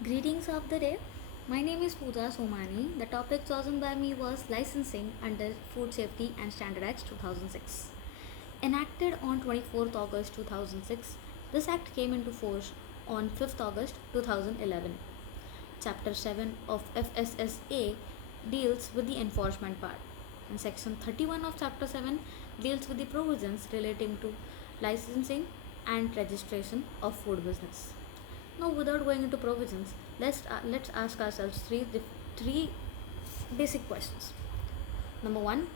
Greetings of the day. My name is Pooja Somani. The topic chosen by me was licensing under Food Safety and Standard Act 2006. Enacted on 24th August 2006, this act came into force on 5th August 2011. Chapter 7 of FSSA deals with the enforcement part, and Section 31 of Chapter 7 deals with the provisions relating to licensing and registration of food business. Now, without going into provisions, let's ask ourselves three basic questions. Number one,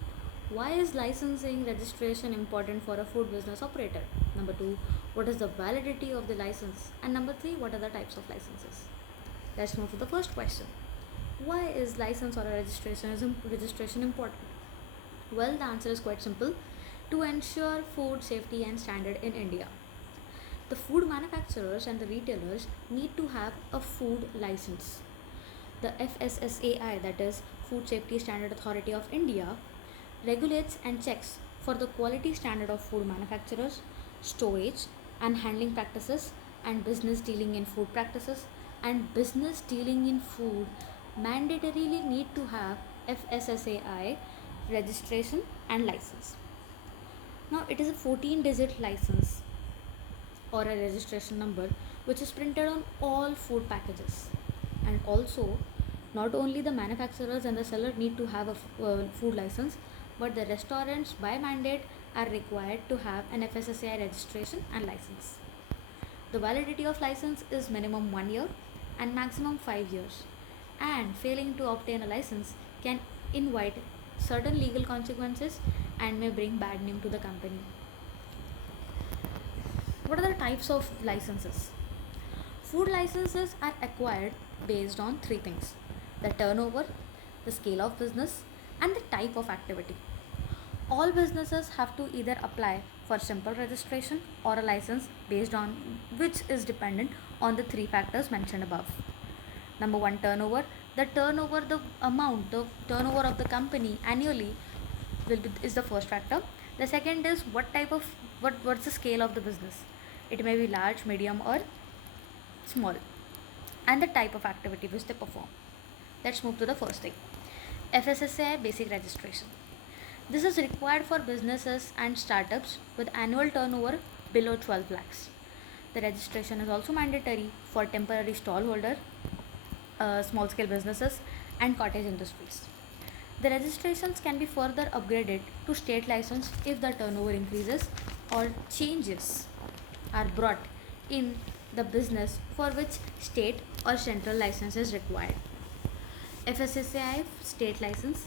why is licensing registration important for a food business operator? Number two, what is the validity of the license? And number three, what are the types of licenses? Let's move to the first question. Why is license or a registration important? Well, the answer is quite simple. To ensure food safety and standard in India. The food manufacturers and the retailers need to have a food license. The FSSAI, that is Food Safety Standard Authority of India, regulates and checks for the quality standard of food manufacturers, storage and handling practices, and business dealing in food practices. And business dealing in food mandatorily need to have FSSAI registration and license. Now, it is a 14-digit license or a registration number which is printed on all food packages. And also, not only the manufacturers and the seller need to have a food license, but the restaurants by mandate are required to have an FSSAI registration and license. The validity of license is minimum 1 year and maximum 5 years, and failing to obtain a license can invite certain legal consequences and may bring bad name to the company. What are the types of licenses? Food licenses are acquired based on three things: the turnover, the scale of business, and the type of activity. All businesses have to either apply for simple registration or a license based on which is dependent on the three factors mentioned above. Number one, turnover. The turnover of the company annually is the first factor. The second is what's the scale of the business. It may be large, medium, or small, and the type of activity which they perform. Let's move to the first thing: FSSAI basic registration. This is required for businesses and startups with annual turnover below 12 lakhs. The registration is also mandatory for temporary stallholder, small scale businesses, and cottage industries. The registrations can be further upgraded to state license if the turnover increases or changes are brought in the business for which state or central license is required. FSSAI state license.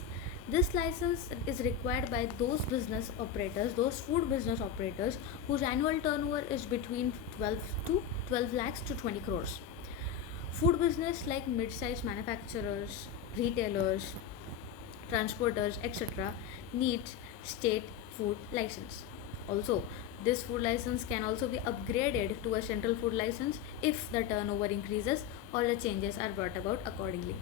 This license is required by those food business operators whose annual turnover is between 12 lakhs to 20 crores. Food business like mid-sized manufacturers, retailers, transporters, etc. needs state food license. Also, this food license can also be upgraded to a central food license if the turnover increases or the changes are brought about accordingly.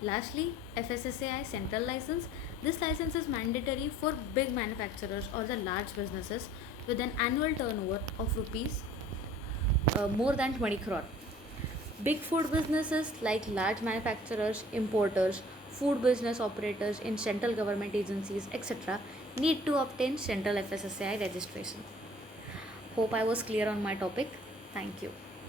Lastly, FSSAI central license. This license is mandatory for big manufacturers or the large businesses with an annual turnover of rupees more than 20 crore. Big food businesses like large manufacturers, importers, food business operators in central government agencies, etc., need to obtain central FSSAI registration. Hope I was clear on my topic. Thank you.